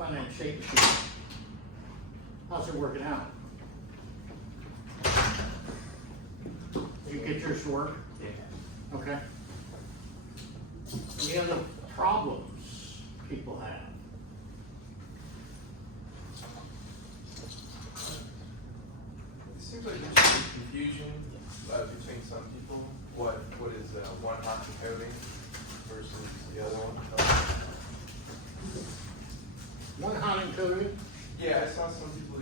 finite state machine. How's it working out? You get yours to work? Yeah. Okay. Any other problems people have? It seems like there's some confusion between some people. What is one hot encoding versus the other one? One hot encoding? Yeah, I saw some people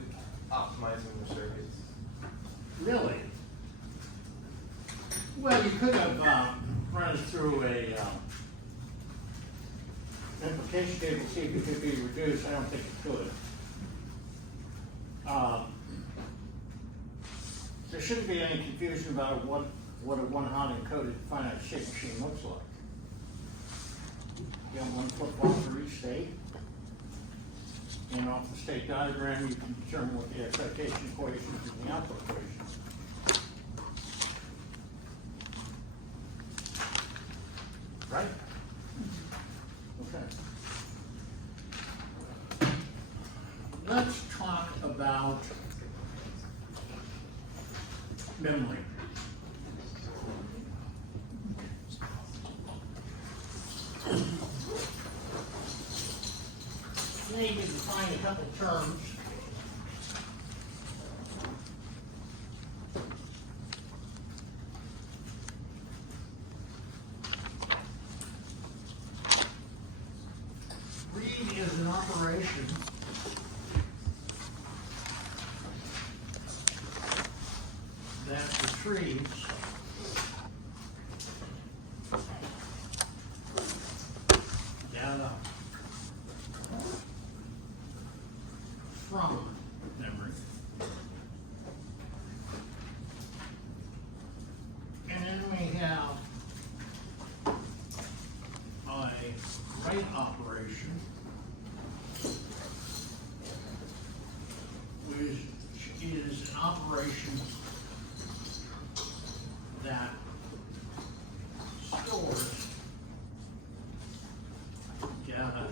optimizing their circuits. Really? Well, you could have run it through a implication table to see if it could be reduced. I don't think it could. There shouldn't be any confusion about what a one hot encoded finite state machine looks like. You have one flip-flop for each state. And off the state diagram, you can determine what the excitation equations and the output equations. Right? Okay. Let's talk about memory. Maybe define a couple terms. Read is an operation that retrieves data from memory. And then we have a write operation, which is an operation that stores data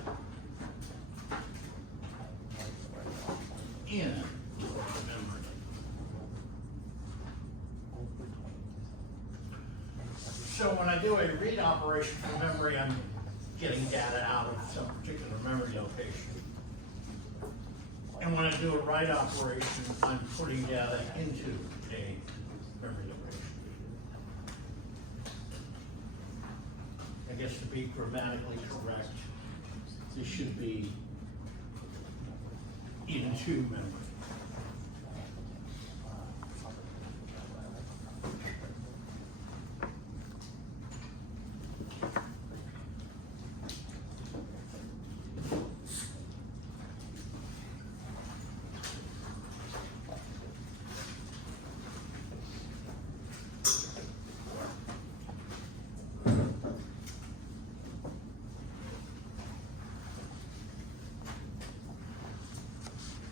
in memory. So when I do a read operation from memory, I'm getting data out of some particular memory location. And when I do a write operation, I'm putting data into a memory location. I guess to be grammatically correct, this should be into memory.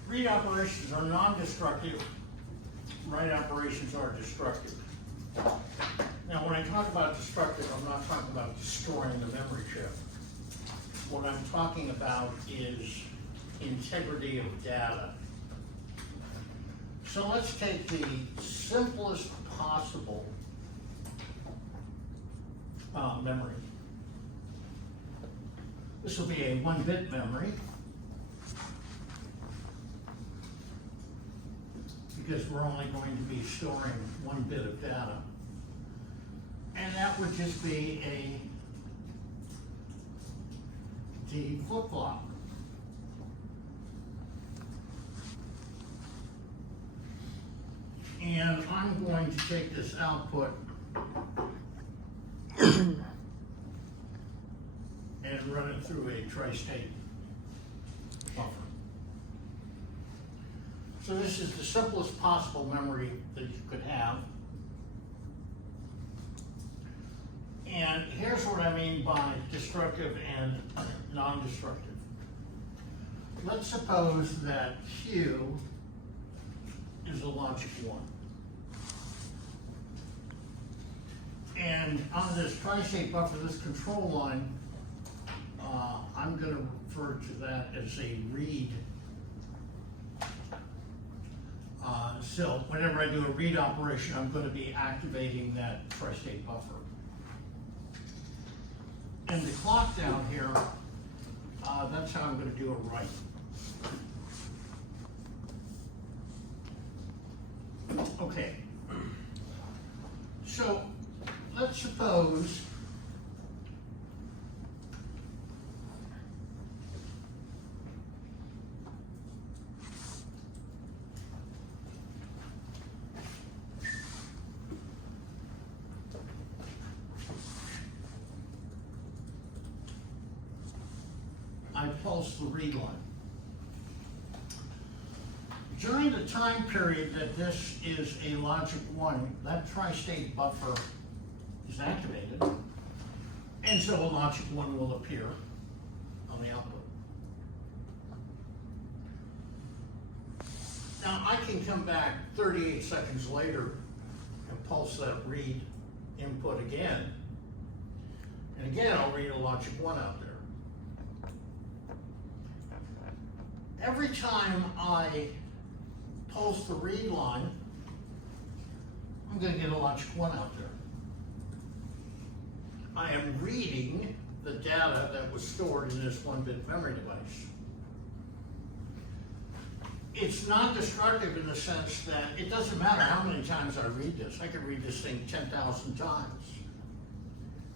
Read operations are non-destructive, write operations are destructive. Now, when I talk about destructive, I'm not talking about destroying the memory chip. What I'm talking about is integrity of data. So let's take the simplest possible memory. This will be a 1-bit memory, because we're only going to be storing 1 bit of data. And that would just be a D flip-flop. And I'm going to take this output and run it through a tri-state buffer. So this is the simplest possible memory that you could have. And here's what I mean by destructive and non-destructive. Let's suppose that Q is a logic 1. And on this tri-state buffer, this control line I'm gonna refer to that as a read. So whenever I do a read operation, I'm gonna be activating that tri-state buffer. And the clock down here, that's how I'm gonna do a write. Okay. So let's suppose I pulse the read line. During the time period that this is a logic 1, that tri-state buffer is activated, and so a logic 1 will appear on the output. Now I can come back 38 seconds later and pulse that read input again, and again I'll read a logic 1 out there. Every time I pulse the read line, I'm going to get a logic 1 out there. I am reading the data that was stored in this 1-bit memory device. It's not destructive in the sense that it doesn't matter how many times I read this. I could read this thing 10,000 times,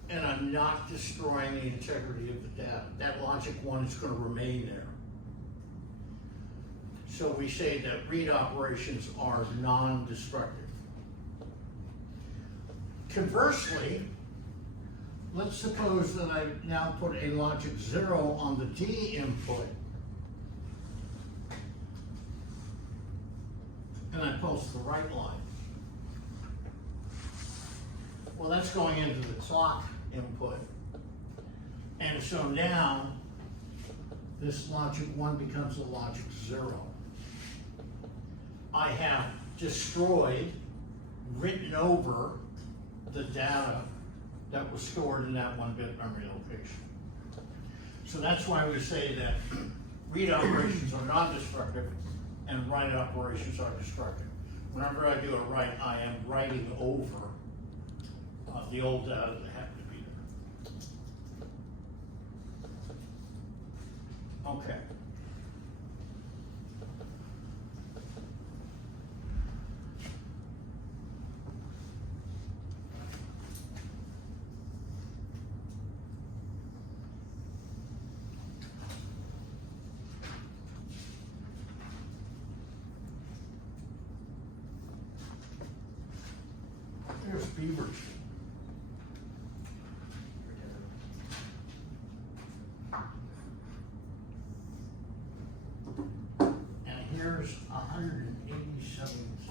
and I'm not destroying the integrity of the data. That logic 1 is going to remain there. So we say that read operations are non-destructive. Conversely, let's suppose that I now put a logic 0 on the D input, and I pulse the write line. Well, that's going into the clock input. And so now, this logic 1 becomes a logic 0. I have destroyed, written over the data that was stored in that 1-bit memory location. So that's why we say that read operations are non-destructive and write operations are destructive. Whenever I do a write, I am writing over the old data that happened to be there. Okay. There's Beaverton. And here's 187th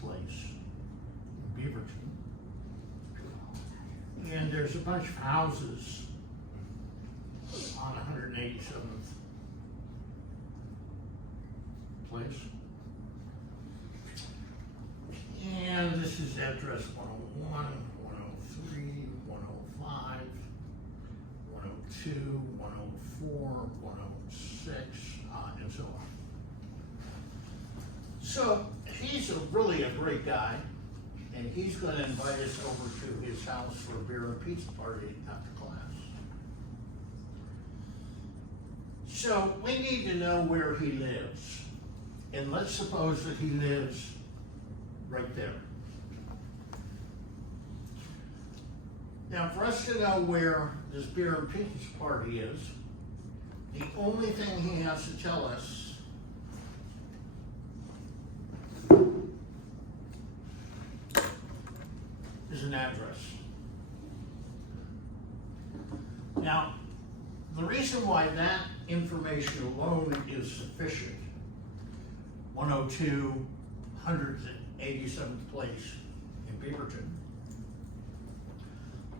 place, Beaverton. And there's a bunch of houses on 187th place. And this is address 101, 103, 105, 102, 104, 106, and so on. So he's really a great guy, and he's going to invite us over to his house for a beer and pizza party after class. So we need to know where he lives. And let's suppose that he lives right there. Now, for us to know where this beer and pizza party is, the only thing he has to tell us is an address. Now, the reason why that information alone is sufficient, 102, 187th place in Beaverton.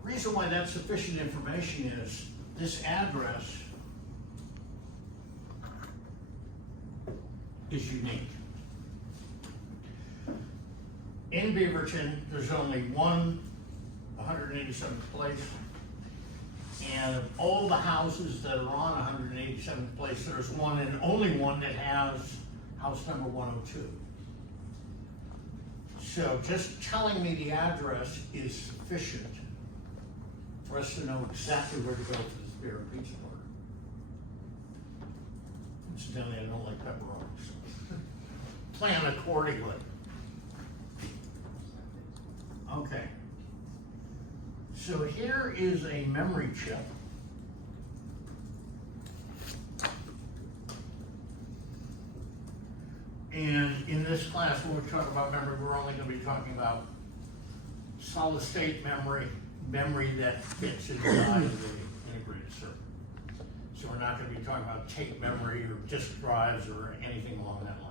The reason why that's sufficient information is this address is unique. In Beaverton, there's only one 187th place, and And of all the houses that are on 187th Place, there's one and only one that has house number 102. So just telling me the address is sufficient for us to know exactly where to go for this beer and pizza order. Incidentally, I don't like pepperoni, so plan accordingly. Okay. So here is a memory chip. And in this class, when we talk about memory, we're only going to be talking about solid state memory, memory that fits inside of the integrated circuit. So we're not going to be talking about tape memory or disk drives or anything along that line.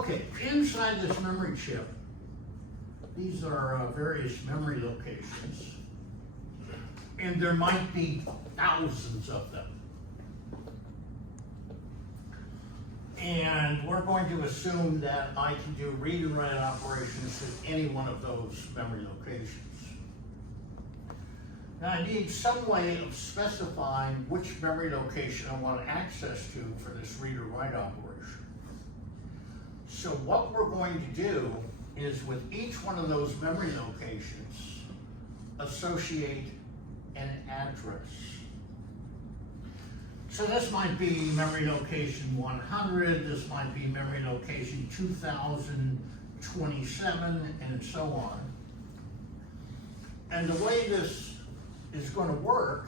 Okay, inside this memory chip, these are various memory locations, and there might be thousands of them. And we're going to assume that I can do read and write operations at any one of those memory locations. Now I need some way of specifying which memory location I want access to for this read or write operation. So what we're going to do is with each one of those memory locations, associate an address. So this might be memory location 100, this might be memory location 2027, and so on. And the way this is going to work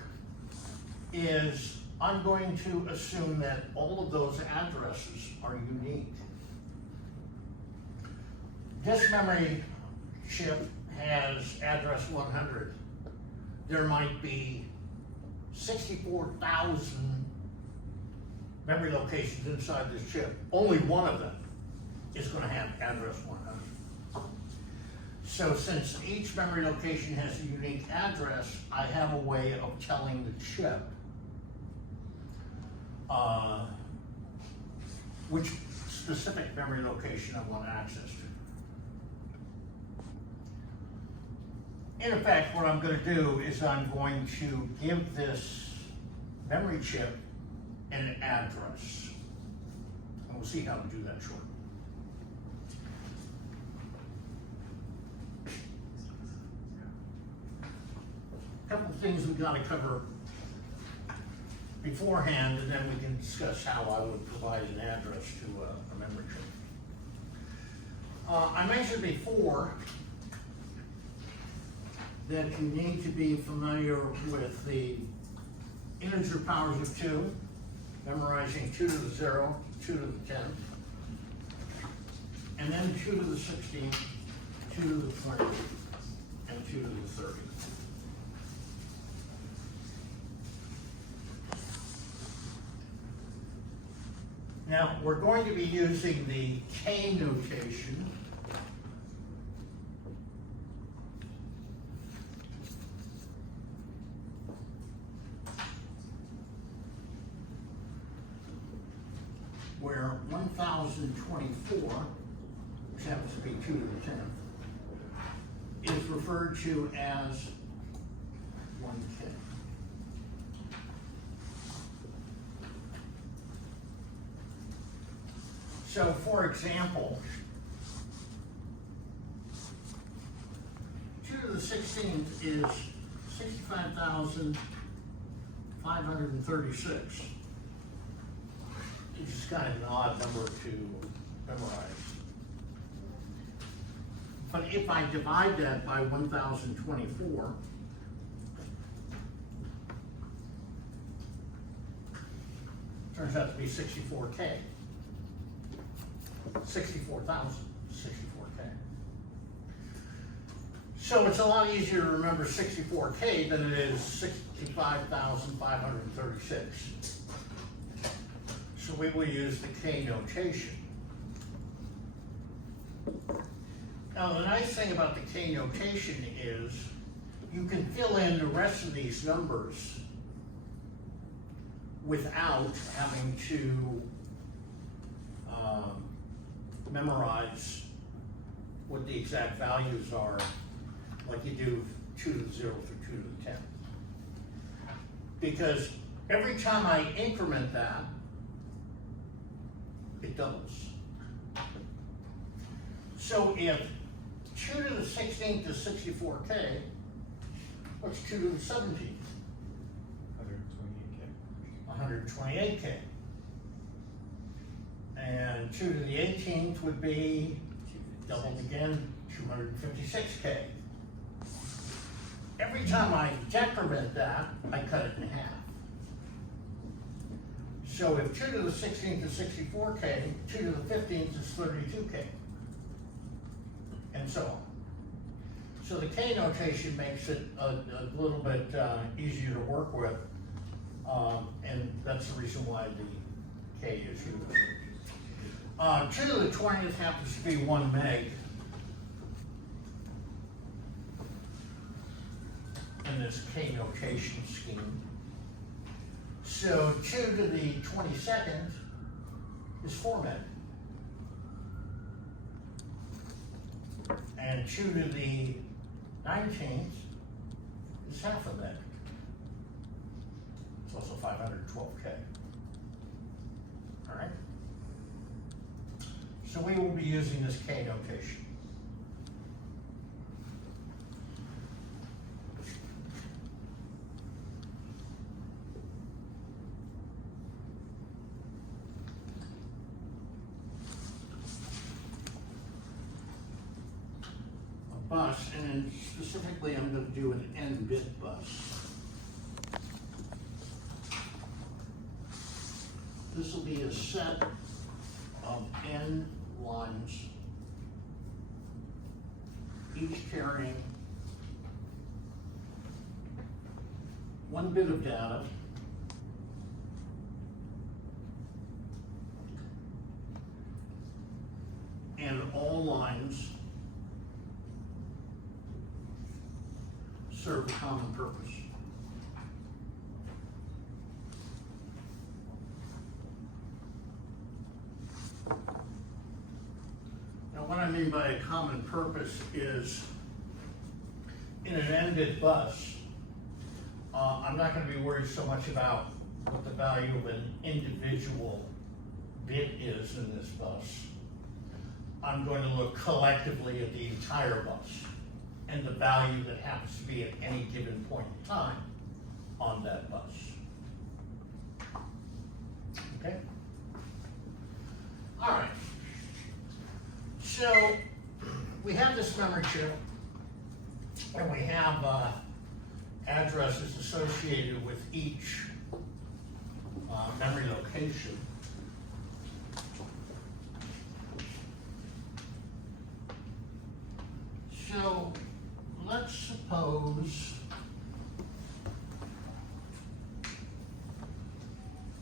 is I'm going to assume that all of those addresses are unique. This memory chip has address 100. There might be 64,000 memory locations inside this chip. Only one of them is going to have address 100. So since each memory location has a unique address, I have a way of telling the chip which specific memory location I want access to. In effect, what I'm going to do is I'm going to give this memory chip an address. And we'll see how to do that shortly. A couple of things we've got to cover beforehand, and then we can discuss how I would provide an address to a memory chip. I mentioned before that you need to be familiar with the integer powers of 2, memorizing 2 to the 0, 2 to the 10th, and then 2 to the 16th, 2 to the 20, and 2 to the 30. Now, we're going to be using the K notation. Where 1024, which happens to be 2 to the 10th, is referred to as 1K. So, for example, 2 to the 16th is 65,536. It's just kind of an odd number to memorize. But if I divide that by 1024, turns out to be 64K. 64,000, 64K. So it's a lot easier to remember 64K than it is 65,536. So we will use the K notation. Now the nice thing about the K notation is you can fill in the rest of these numbers without having to memorize what the exact values are, like you do 2 to the 0 through 2 to the 10. Because every time I increment that, it doubles. So if 2 to the 16th is 64K, what's 2 to the 17th? 128K. And 2 to the 18th would be doubled again, 256K. Every time I decrement that, I cut it in half. So if 2 to the 16th is 64K, 2 to the 15th is 32K. And so on. So the K notation makes it a little bit easier to work with. And that's the reason why the K is used. 2 to the 20th happens to be 1 meg. In this K notation scheme. So 2 to the 22nd is 4 meg. And 2 to the 19th is half of that. It's also 512K. All right? So we will be using this K notation. Bus, and then specifically I'm going to do an n-bit bus. This will be a set of n lines, each carrying 1 bit of data and all lines serve a common purpose. Now what I mean by a common purpose is in an n-bit bus, I'm not going to be worried so much about what the value of an individual bit is in this bus. I'm going to look collectively at the entire bus and the value that happens to be at any given point in time on that bus. Okay? All right. So we have this memory chip, and we have addresses associated with each memory location. So let's suppose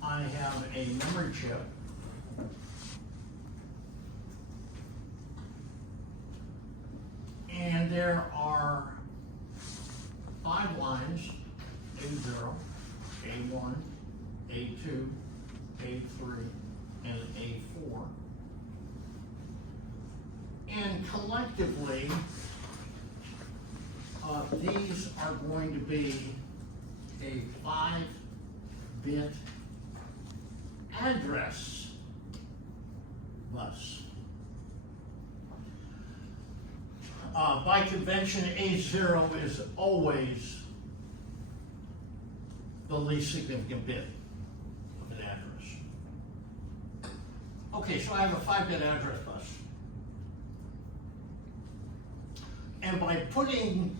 I have a memory chip and there are 5 lines, A0, A1, A2, A3, and A4. And collectively, these are going to be a 5-bit address bus. By convention, A0 is always the least significant bit of an address. Okay, so I have a 5-bit address bus. And by putting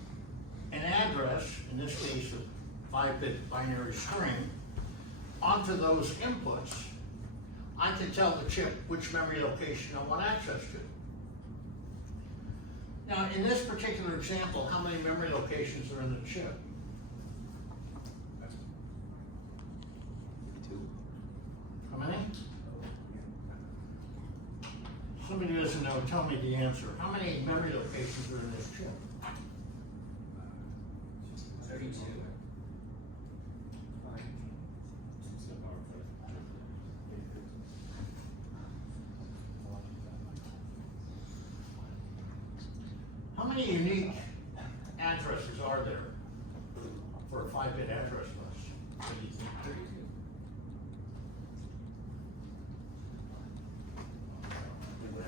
an address, in this case a 5-bit binary string, onto those inputs, I can tell the chip which memory location I want access to. Now, in this particular example, how many memory locations are in the chip? 2. How many? Somebody who doesn't know, tell me the answer. How many memory locations are in this chip? 32. How many unique addresses are there? 5-bit address bus? What do you think? 32.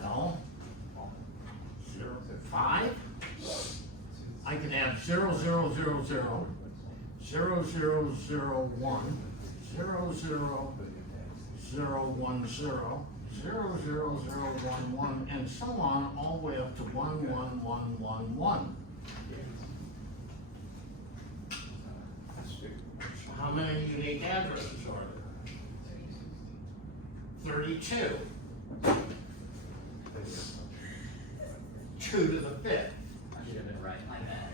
Well, 5. I can have 0, 0, 0, 0, 0, 0, 0, 1, 0, 0, 0, 1, 0, 0, 0, 0, 1, 1, and so on, all the way up to 1, 1, 1, 1, 1. So how many unique addresses are there? 32. 2 to the 5th, I should have been right. My bad.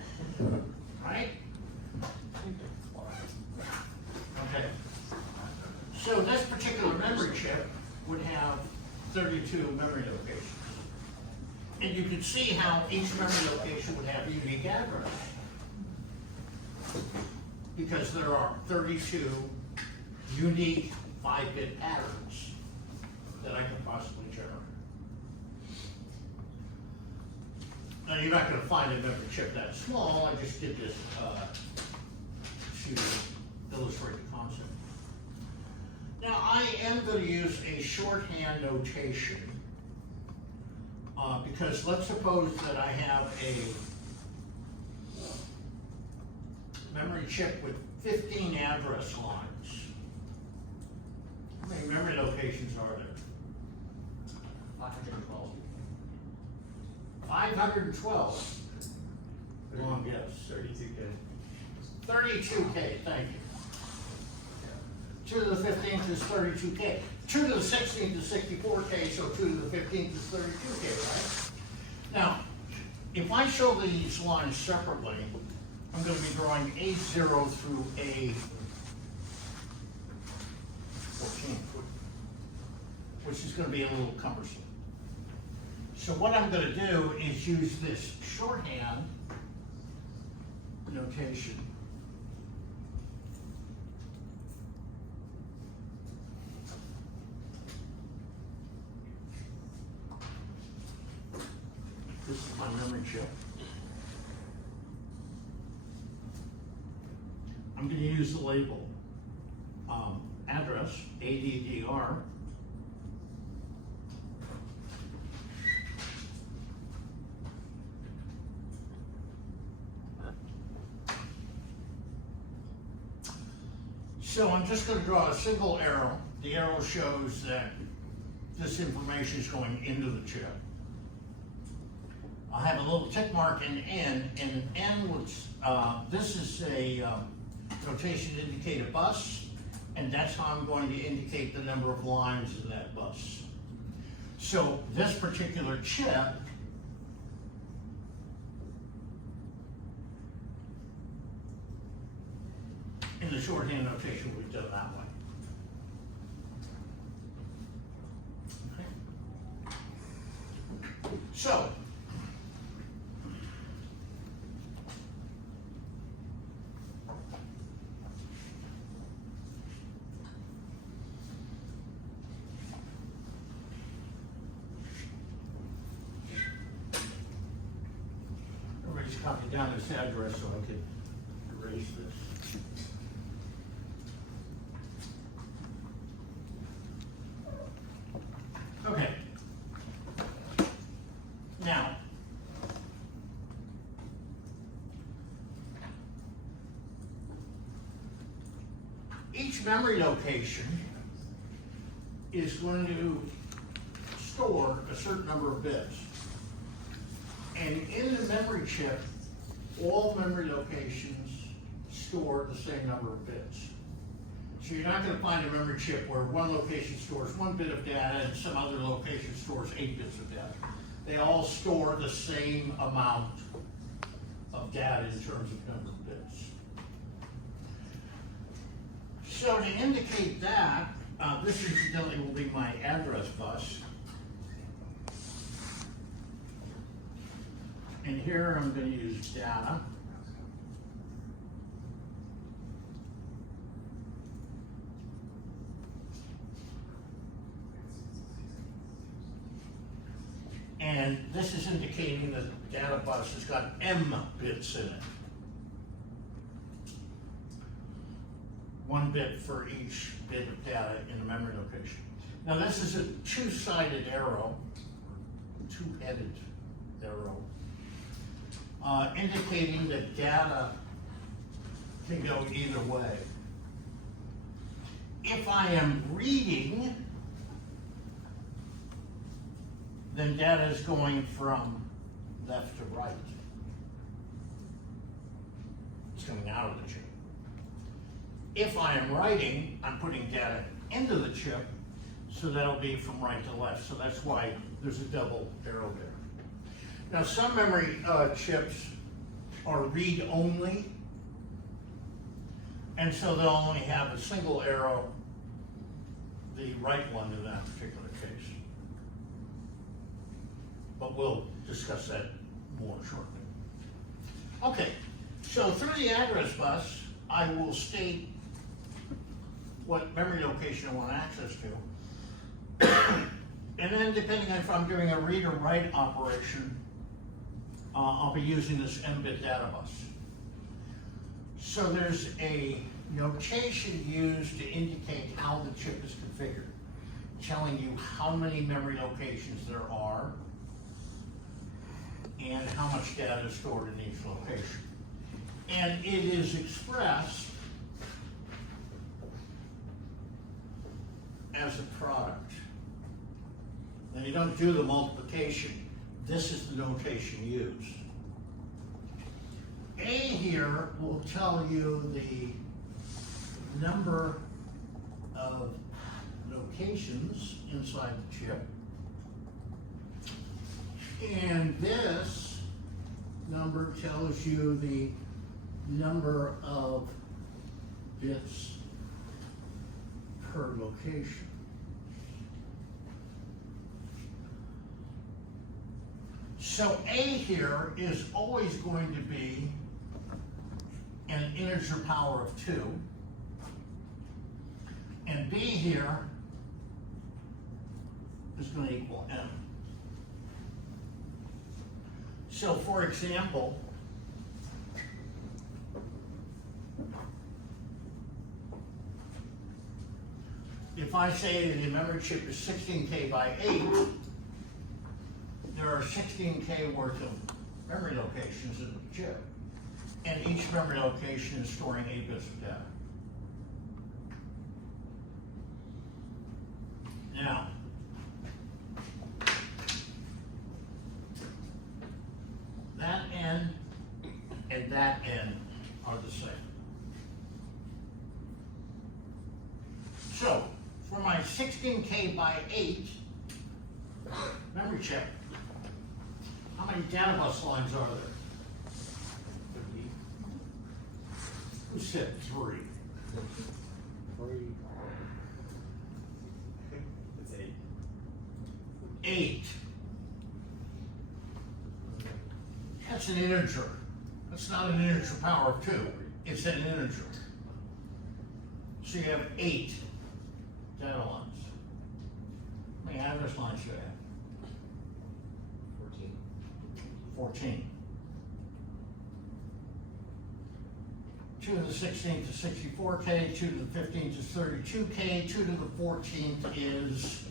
right? Okay. So this particular memory chip would have 32 memory locations. And you can see how each memory location would have a unique address. Because there are 32 unique 5-bit patterns that I can possibly generate. Now, you're not gonna find a memory chip that small. I just did this to illustrate the concept. Now, I am going to use a shorthand notation because let's suppose that I have a memory chip with 15 address lines. How many memory locations are there? 512. 512. Long guess. 32K. 32K, thank you. 2 to the 15th is 32K. 2 to the 16th is 64K, so 2 to the 15th is 32K, right? Now, if I show these lines separately, I'm going to be drawing A0 through A14, which is going to be a little cumbersome. So what I'm going to do is use this shorthand notation. This is my memory chip. I'm going to use the label address, ADDR. So I'm just going to draw a single arrow. The arrow shows that this information is going into the chip. I have a little tick mark in N, and N was, this is a notation to indicate a bus, and that's how I'm going to indicate the number of lines in that bus. So this particular chip in the shorthand notation we've done that way. Okay. So, everybody's copied down this address so I could erase this. Okay. Now, each memory location is going to store a certain number of bits. And in the memory chip, all memory locations store the same number of bits. So you're not going to find a memory chip where one location stores 1 bit of data and some other location stores 8 bits of data. They all store the same amount of data in terms of number of bits. So to indicate that, this incidentally will be my address bus. And here I'm going to use data. And this is indicating that the data bus has got M bits in it. 1 bit for each bit of data in the memory location. Now this is a two-sided arrow, two-headed arrow, indicating that data can go either way. If I am reading, then data is going from left to right. It's coming out of the chip. If I am writing, I'm putting data into the chip, so that'll be from right to left. So that's why there's a double arrow there. Now some memory chips are read-only, and so they'll only have a single arrow, the right one in that particular case. But we'll discuss that more shortly. Okay, so through the address bus, I will state what memory location I want access to. And then depending on if I'm doing a read or write operation, I'll be using this mbit data bus. So there's a notation used to indicate how the chip is configured, telling you how many memory locations there are and how much data is stored in each location. And it is expressed as a product. Now you don't do the multiplication. This is the notation used. A here will tell you the number of locations inside the chip. And this number tells you the number of bits per location. So A here is always going to be an integer power of 2. And B here is going to equal M. So for example, if I say that the memory chip is 16K by 8, there are 16K worth of memory locations in the chip. And each memory location is storing 8 bits of data. Now, that N and that N are the same. So, for my 16K by 8 memory chip, how many data bus lines are there? 50. Who said 3? It's 8. 8. That's an integer. That's not an integer power of 2. It's an integer. So you have 8 data lines. How many address lines do you have? 14. 2 to the 16th is 64K, 2 to the 15th is 32K, 2 to the 14th is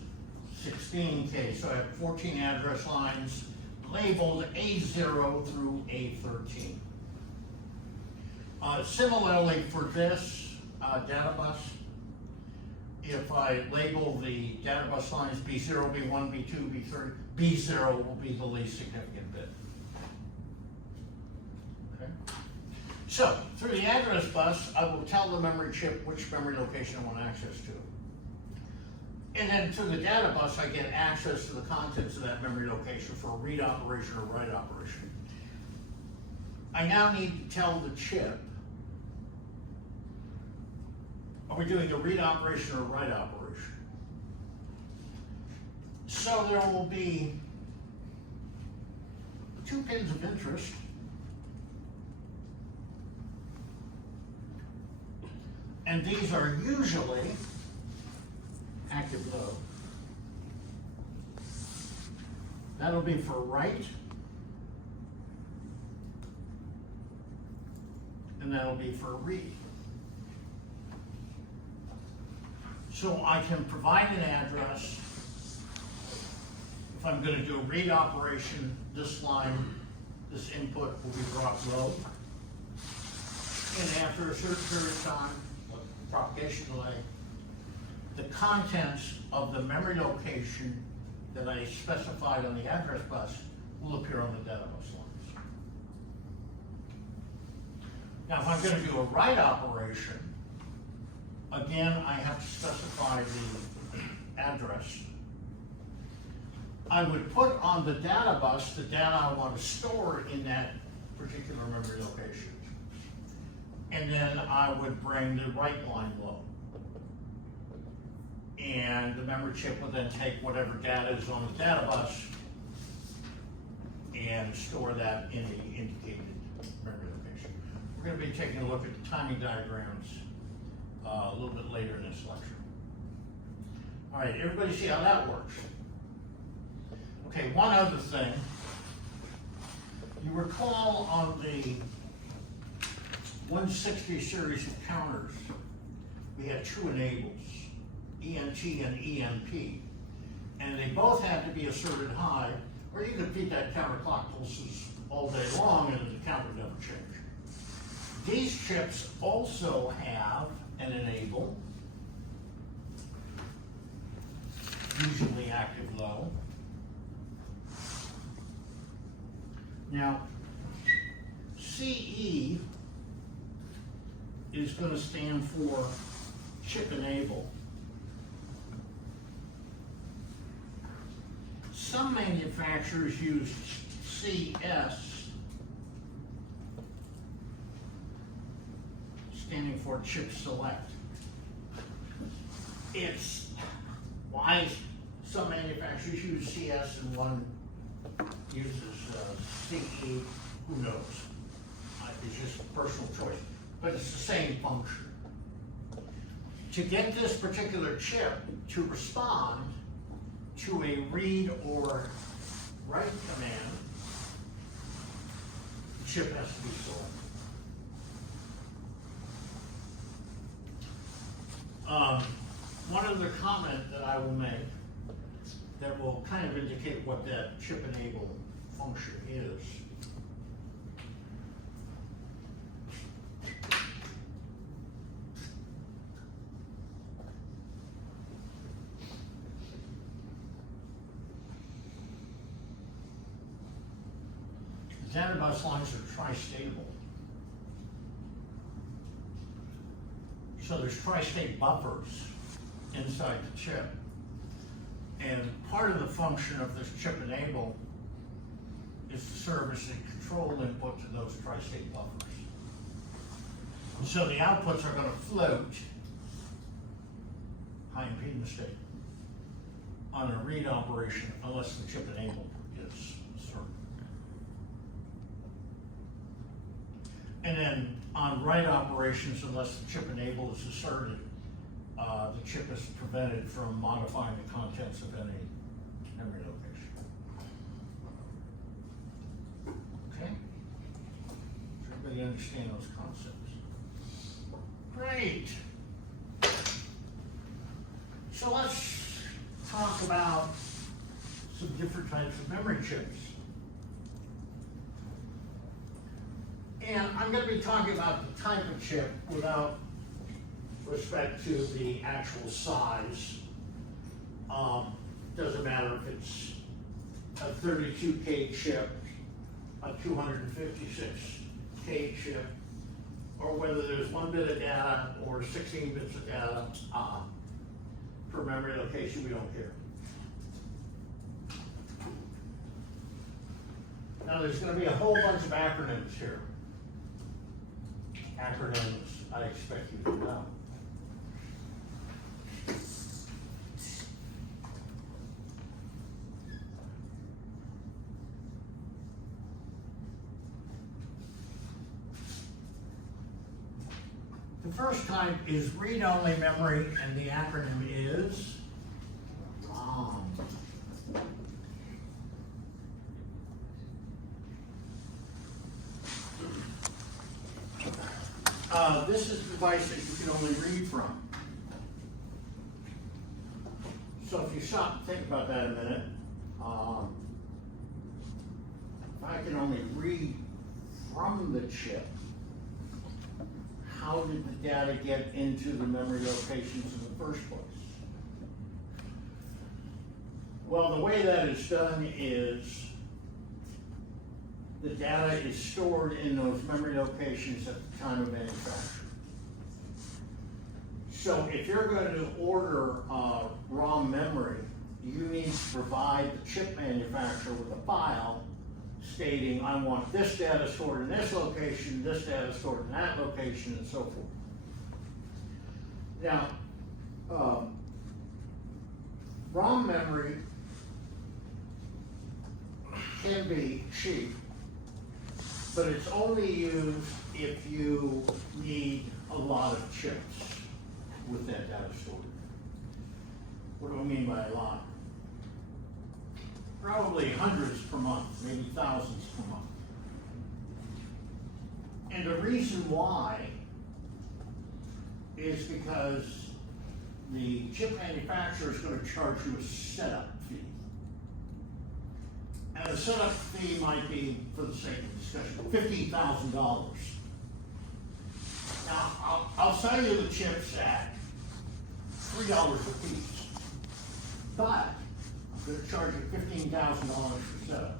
16K. So I have 14 address lines labeled A0 through A13. Similarly for this data bus, if I label the data bus lines B0, B1, B2, B3, B0 will be the least significant bit. Okay. So, through the address bus, I will tell the memory chip which memory location I want access to. And then through the data bus, I get access to the contents of that memory location for a read operation or write operation. I now need to tell the chip, are we doing a read operation or a write operation? So there will be 2 pins of interest. And these are usually active low. That'll be for write. And that'll be for read. So I can provide an address. If I'm gonna do a read operation, this line, this input will be brought low. And after a certain period of time, propagation delay, the contents of the memory location that I specified on the address bus will appear on the data bus lines. Now, if I'm gonna do a write operation, again, I have to specify the address. I would put on the data bus the data I want to store in that particular memory location. And then I would bring the write line low. And the memory chip would then take whatever data is on the data bus and store that in the indicated memory location. We're going to be taking a look at the timing diagrams a little bit later in this lecture. All right, everybody see how that works? Okay, one other thing. You recall on the 160 series of counters, we had two enables, ENT and EMP. And they both had to be asserted high, or you could beat that counter clock pulses all day long and the counter never changed. These chips also have an enable, usually active low. Now, CE is going to stand for chip enable. Some manufacturers use CS, standing for chip select. It's why some manufacturers use CS and one uses CE, who knows? It's just a personal choice, but it's the same function. To get this particular chip to respond to a read or write command, the chip has to be selected. One other comment that I will make that will kind of indicate what that chip enable function is. The data bus lines are tri-stable. So there's tri-state buffers inside the chip. And part of the function of this chip enable is to serve as a control input to those tri-state buffers. So the outputs are going to float high impedance state on a read operation unless the chip enable is served. And then on write operations, unless the chip enable is asserted, the chip is prevented from modifying the contents of any memory location. Okay? Does everybody understand those concepts? Great. So let's talk about some different types of memory chips. And I'm going to be talking about the type of chip without respect to the actual size. Doesn't matter if it's a 32K chip, a 256K chip, or whether there's 1 bit of data or 16 bits of data per memory location, we don't care. Now there's going to be a whole bunch of acronyms here. Acronyms I expect you to know. The first type is read-only memory, and the acronym is ROM. This is the device that you can only read from. So if you stop and think about that a minute, if I can only read from the chip, how did the data get into the memory locations in the first place? Well, the way that is done is the data is stored in those memory locations at the time of manufacture. So if you're going to order ROM memory, you need to provide the chip manufacturer with a file stating, I want this data stored in this location, this data stored in that location, and so forth. Now, ROM memory can be cheap, but it's only used if you need a lot of chips with that data stored. What do I mean by a lot? Probably hundreds per month, maybe thousands per month. And the reason why is because the chip manufacturer is going to charge you a setup fee. And the setup fee might be, for the sake of discussion, $15,000. Now, I'll sell you the chips at $3 a piece, but I'm going to charge you $15,000 for setup.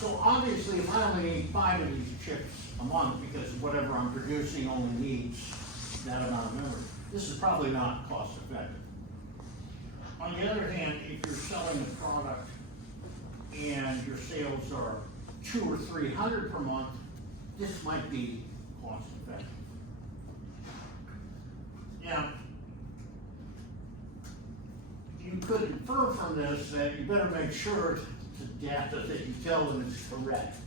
So obviously, if I only need 5 of these chips a month, because whatever I'm producing only needs that amount of memory, this is probably not cost effective. On the other hand, if you're selling a product and your sales are 200 or 300 per month, this might be cost effective. Now, you could infer from this that you better make sure the data that you tell them is correct.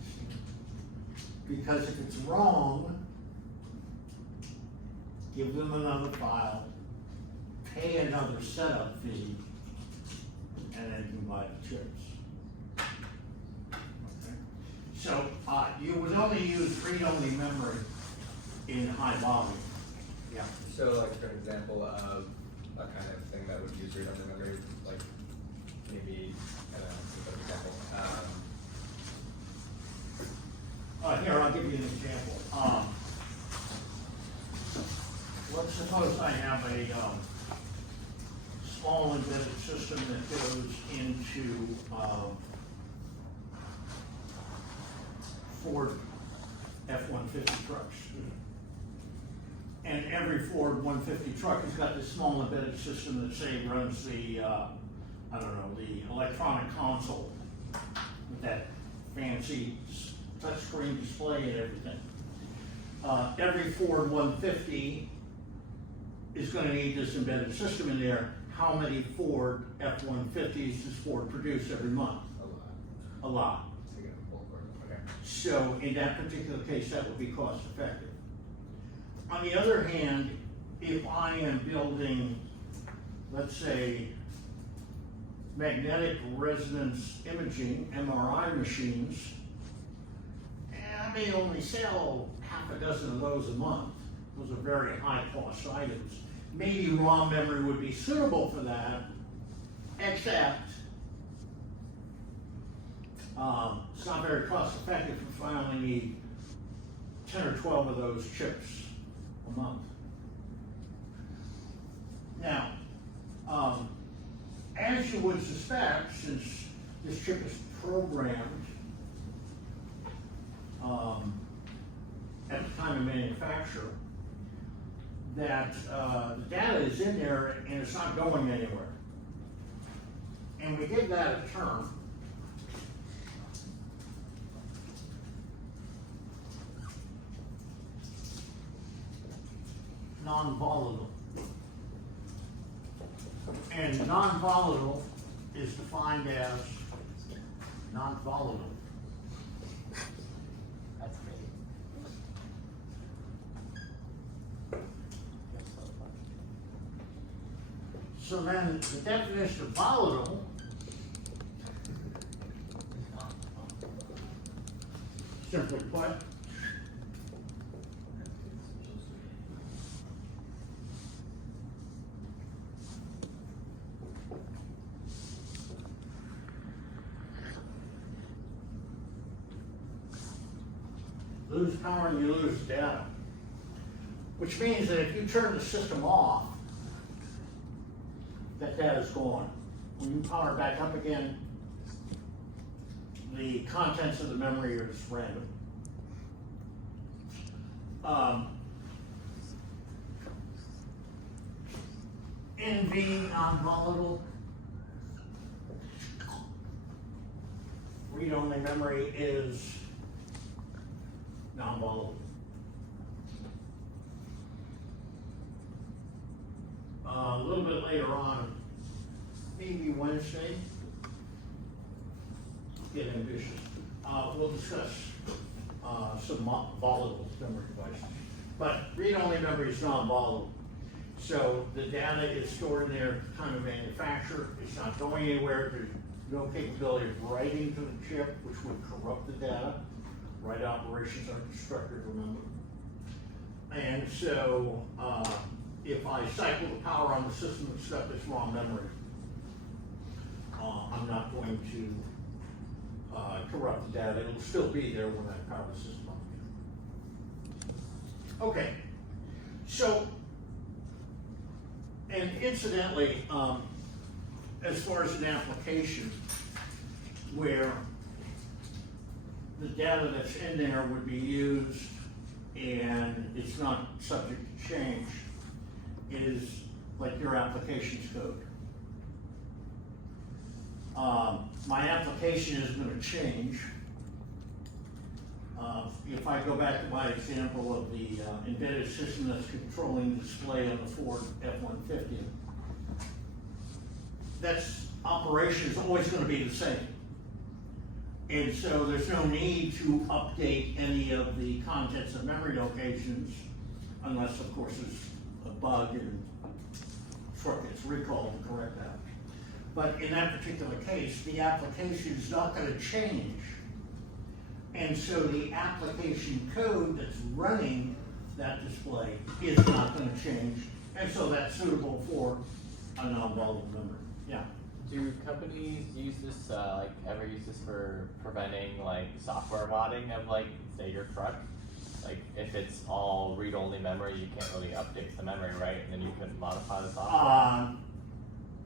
Because if it's wrong, give them another file, pay another setup fee, and then you can buy the chips. Okay. So you would only use read-only memory in high volume. Yeah. So, like, for an example of a kind of thing that would use read-only memory, like maybe, I don't know, for example. Here, I'll give you an example. Let's suppose I have a small embedded system that goes into Ford F-150 trucks. And every Ford 150 truck has got this small embedded system that, say, runs the, I don't know, the electronic console with that fancy touchscreen display and everything. Every Ford 150 is going to need this embedded system in there. How many Ford F-150s does Ford produce every month? A lot. To get a full board. Okay. So in that particular case, that would be cost effective. On the other hand, if I am building, let's say, magnetic resonance imaging, MRI machines, I may only sell half a dozen of those a month. Those are very high cost items. Maybe ROM memory would be suitable for that, except it's not very cost effective if I only need 10 or 12 of those chips a month. Now, as you would suspect, since this chip is programmed at the time of manufacture, that the data is in there and it's not going anywhere. And we give that a term. Non-volatile. And non-volatile is defined as non-volatile. That's great. So then the definition of volatile simply put lose power and you lose data. Which means that if you turn the system off, that data's gone. When you power it back up again, the contents of the memory are just random. NV, non-volatile. Read-only memory is non-volatile. A little bit later on, maybe Wednesday, get ambitious, we'll discuss some volatile memory devices. But read-only memory is non-volatile. So the data is stored in there at the time of manufacture. It's not going anywhere. There's no capability of writing to the chip, which would corrupt the data. Write operations are destructive, remember. And so if I cycle the power on the system and stuff that's raw memory, I'm not going to corrupt the data. It'll still be there when I power the system on. Okay, so, and incidentally, as far as an application where the data that's in there would be used and it's not subject to change is like your applications code. My application is going to change. If I go back to my example of the embedded system that's controlling the display on the Ford F-150, that's operation is always going to be the same. And so there's no need to update any of the contents of memory locations unless, of course, there's a bug and truck gets recalled to correct that. But in that particular case, the application is not going to change. And so the application code that's running that display is not going to change. And so that's suitable for a non-volatile memory. Yeah. Do companies use this, ever use this for preventing, software modding of, say, your truck? Like, if it's all read-only memory, you can't really update the memory, right? And then you can modify the software?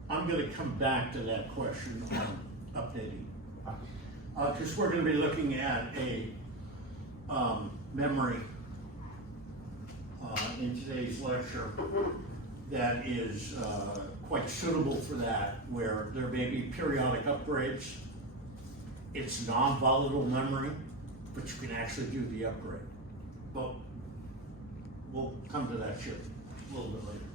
I'm going to come back to that question on updating. Because we're going to be looking at a memory in today's lecture that is quite suitable for that, where there may be periodic upgrades. It's non-volatile memory, but you can actually do the upgrade. But we'll come to that ship a little bit later.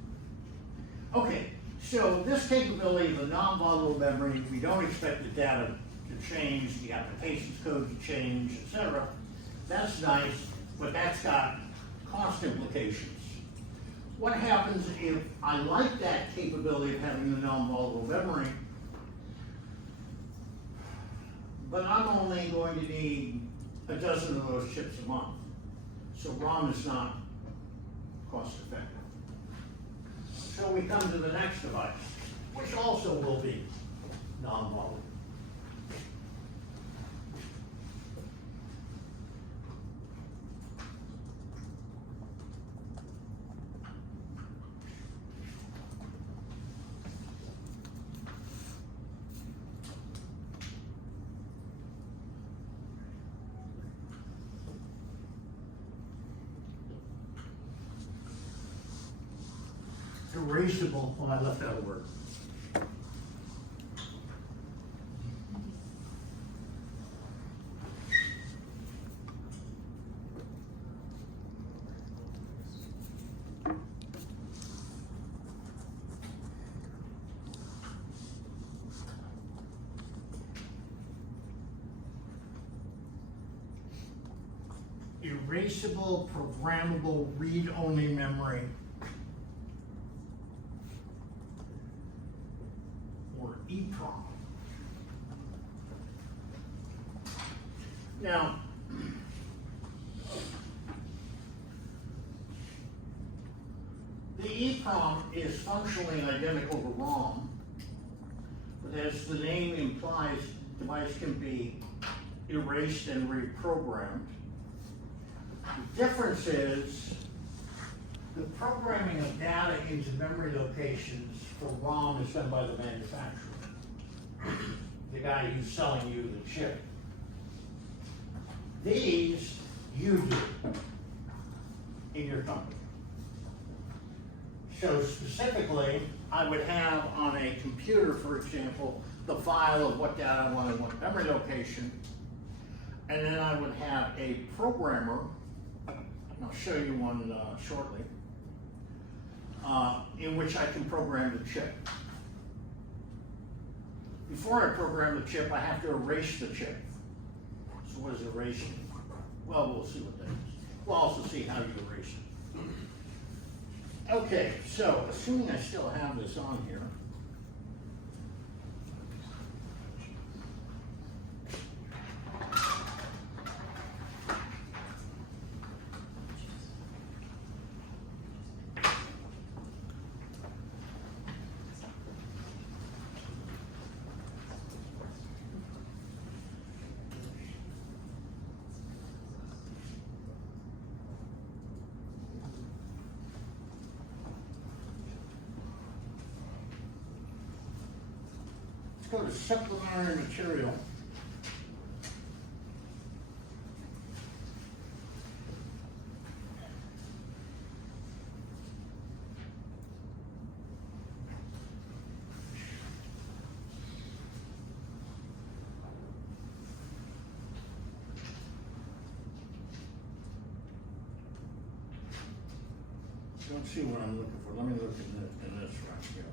Okay, so this capability of the non-volatile memory, we don't expect the data to change, the applications code to change, etc. That's nice, but that's got cost implications. What happens if I like that capability of having the non-volatile memory, but I'm only going to need a dozen of those chips a month? So ROM is not cost effective. So we come to the next device, which also will be non-volatile. Erasable, well, I left out a word. Erasable, programmable, read-only memory, or EEPROM. Now, the EEPROM is functionally identical to ROM, but as the name implies, the device can be erased and reprogrammed. The difference is the programming of data into memory locations for ROM is done by the manufacturer, the guy who's selling you the chip. These you do in your company. So specifically, I would have on a computer, for example, the file of what data I want in what memory location, and then I would have a programmer, and I'll show you one shortly, in which I can program the chip. Before I program the chip, I have to erase the chip. So what is erasing? Well, we'll see what that is. We'll also see how you erase it. Okay, so assuming I still have this on here. Let's go to supplementary material. Don't see what I'm looking for. Let me look in this right here.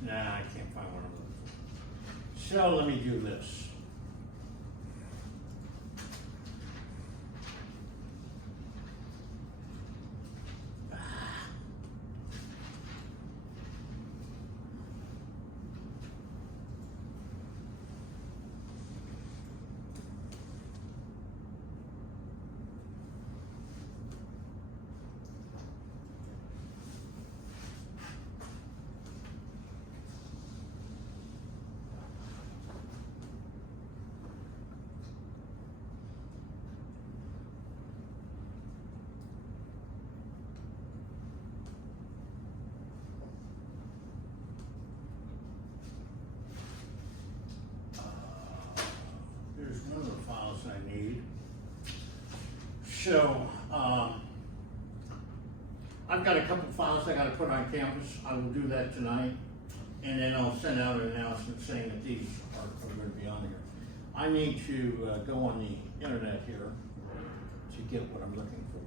Nah, I can't find what I'm looking for. So let me do this. There's none of the files I need. So, I've got a couple files I gotta put on campus. I will do that tonight. And then I'll send out an announcement saying that these are going to be on here. I need to go on the internet here to get what I'm looking for.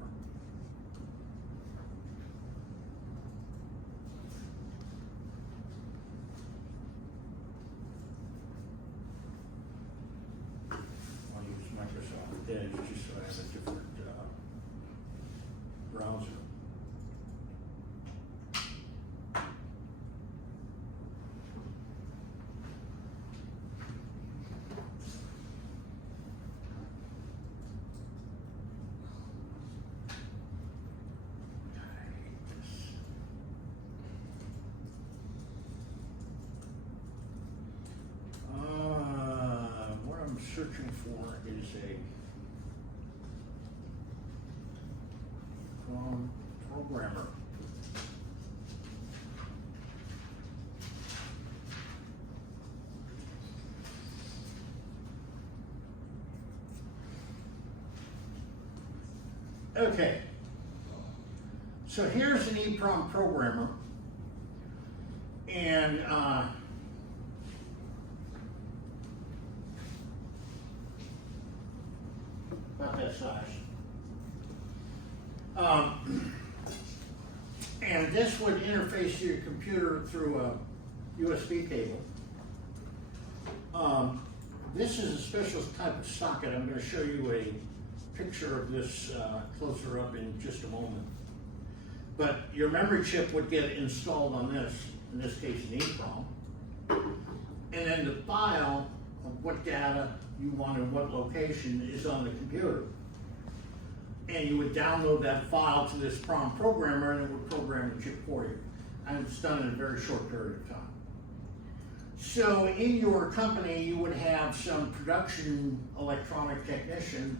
I'll use Microsoft Edge just so I have a different browser. What I'm searching for is a programmer. Okay, so here's an EEPROM programmer, and about that size. And this would interface to your computer through a USB cable. This is a special type of socket. I'm going to show you a picture of this closer up in just a moment. But your memory chip would get installed on this, in this case an EEPROM. And then the file of what data you want in what location is on the computer. And you would download that file to this PROM programmer and it would program the chip for you. And it's done in a very short period of time. So in your company, you would have some production electronic technician,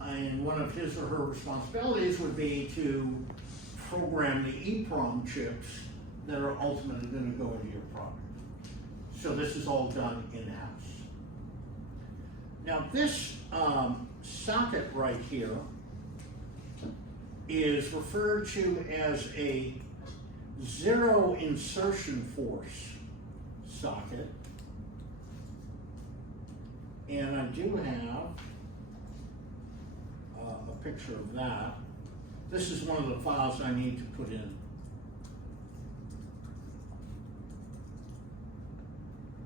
and one of his or her responsibilities would be to program the EEPROM chips that are ultimately going to go into your product. So this is all done in-house. Now this socket right here is referred to as a zero insertion force socket. And I do have a picture of that. This is one of the files I need to put in.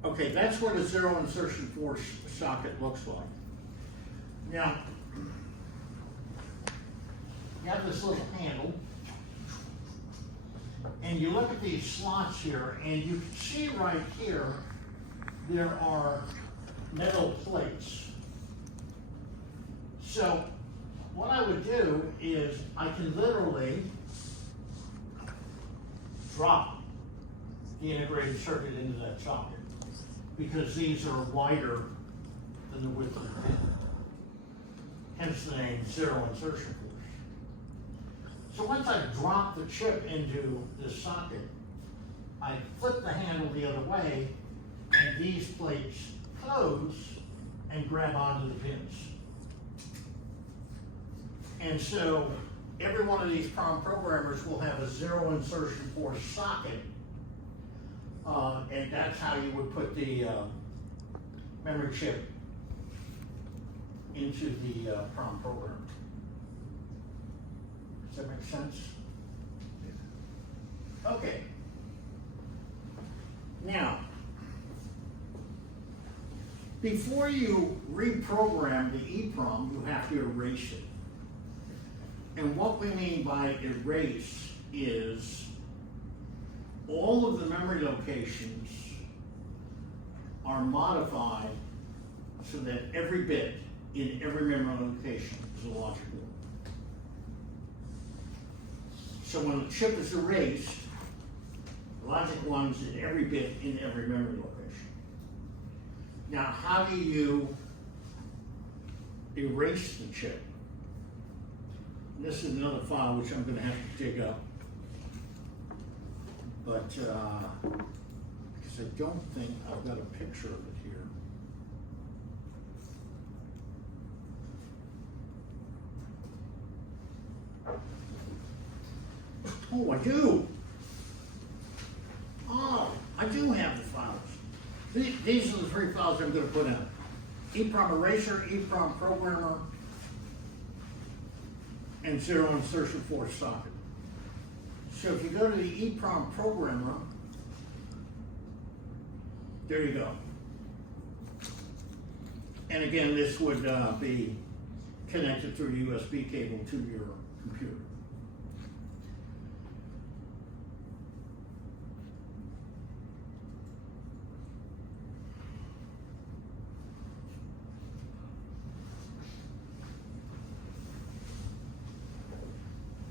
Okay, that's what a zero insertion force socket looks like. Now, you have this little handle, and you look at these slots here, and you can see right here, there are metal plates. So, what I would do is I can literally drop the integrated circuit into that socket, because these are wider than the width of the pin. Hence the name zero insertion force. So once I drop the chip into this socket, I flip the handle the other way, and these plates close and grab onto the pins. And so every one of these PROM programmers will have a zero insertion force socket, and that's how you would put the memory chip into the PROM program. Does that make sense? Okay. Now, before you reprogram the EEPROM, you have to erase it. And what we mean by erase is all of the memory locations are modified so that every bit in every memory location is a logic bit. So when the chip is erased, logic 1's in every bit in every memory location. Now, how do you erase the chip? And this is another file which I'm going to have to dig up. But, because I don't think I've got a picture of it here. Oh, I do. Oh, I do have the files. These are the three files I'm going to put in. EEPROM eraser, EEPROM programmer, and zero insertion force socket. So if you go to the EEPROM programmer, there you go. And again, this would be connected through a USB cable to your computer.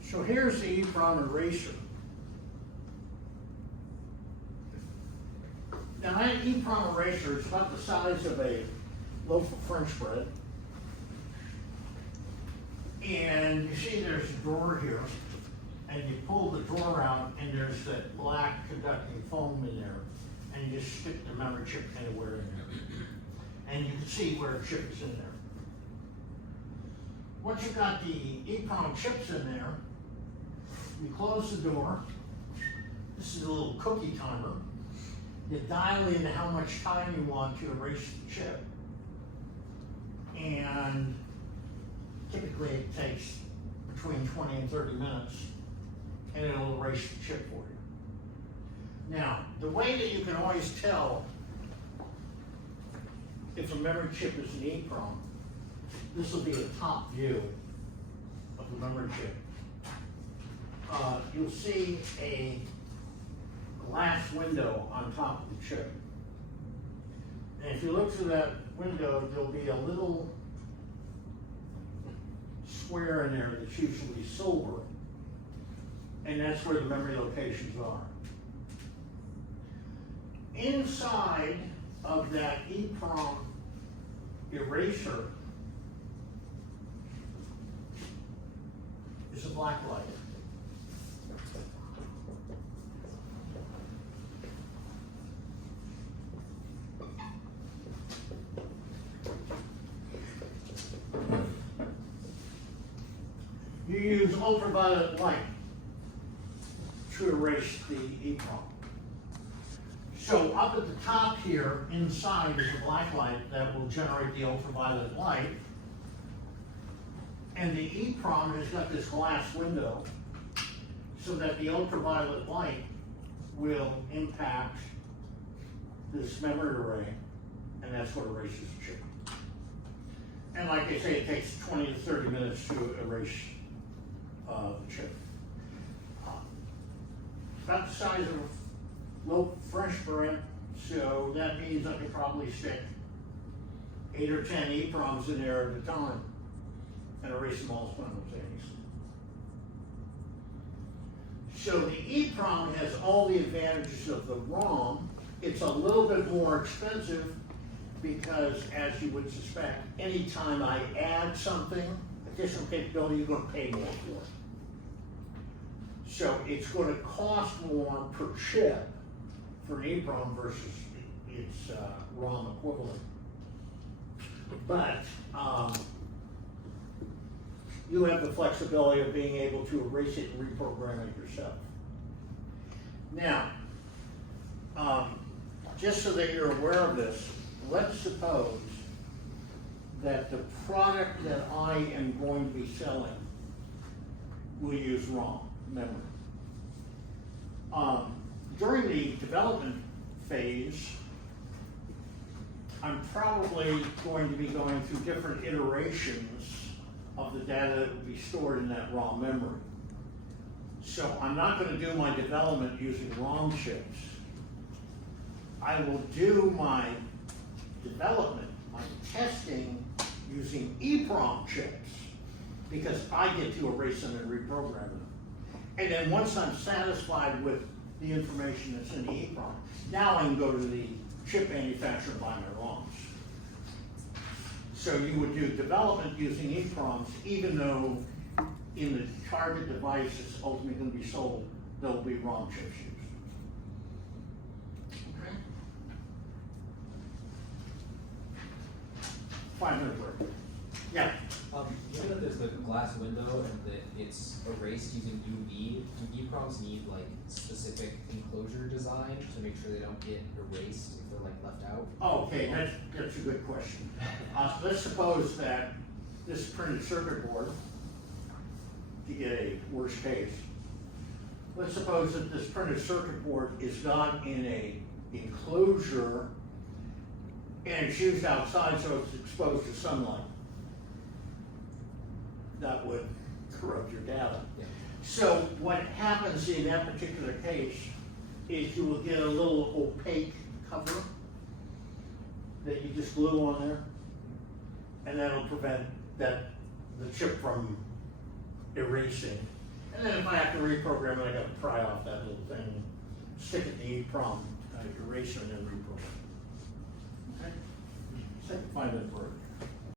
So here's the EEPROM eraser. Now that EEPROM eraser is about the size of a loaf of French bread. And you see there's a drawer here, and you pull the drawer out, and there's that black conducting foam in there, and you just stick the memory chip anywhere in there. And you can see where a chip is in there. Once you've got the EEPROM chips in there, you close the door. This is a little cookie timer. You dial in how much time you want to erase the chip. And typically it takes between 20 and 30 minutes, and it'll erase the chip for you. Now, the way that you can always tell if a memory chip is an EEPROM, this will be a top view of the memory chip. You'll see a glass window on top of the chip. And if you look through that window, there'll be a little square in there that's usually silver, and that's where the memory locations are. inside of that EEPROM eraser is a black light. You use ultraviolet light to erase the EEPROM. So up at the top here, inside is a black light that will generate the ultraviolet light. And the EEPROM has got this glass window so that the ultraviolet light will impact this memory array, and that's what erases the chip. And like I say, it takes 20 to 30 minutes to erase the chip. About the size of a loaf French bread, so that means I could probably stick 8 or 10 EEPROMs in there at a time and erase them all simultaneously. So the EEPROM has all the advantages of the ROM. It's a little bit more expensive because, as you would suspect, anytime I add something, additional capability, you're going to pay more for it. So it's going to cost more per chip for an EEPROM versus its ROM equivalent. But you have the flexibility of being able to erase it and reprogram it yourself. Now, just so that you're aware of this, let's suppose that the product that I am going to be selling will use ROM memory. During the development phase, I'm probably going to be going through different iterations of the data that will be stored in that ROM memory. So I'm not going to do my development using ROM chips. I will do my development, my testing, using EEPROM chips, because I get to erase them and reprogram them. And then once I'm satisfied with the information that's in the EEPROM, now I can go to the chip manufacturer and buy my ROMs. So you would do development using EEPROMs, even though in the target device that's ultimately going to be sold, there'll be ROM chips used. Okay? 5-minute break. Yeah. Given that there's the glass window and that it's erased using UV, do EEPROMs need like specific enclosure design to make sure they don't get erased if they're like left out? Oh, okay, that's a good question. Let's suppose that this printed circuit board, to get a worst case, let's suppose that this printed circuit board is not in a enclosure and it's used outside, so it's exposed to sunlight. That would corrupt your data. Yeah. So what happens in that particular case is you will get a little opaque cover that you just glue on there, and that'll prevent the chip from erasing. And then if I have to reprogram it, I got to pry off that little thing, stick it in the EEPROM eraser, and then reprogram. Okay? Second 5-minute break.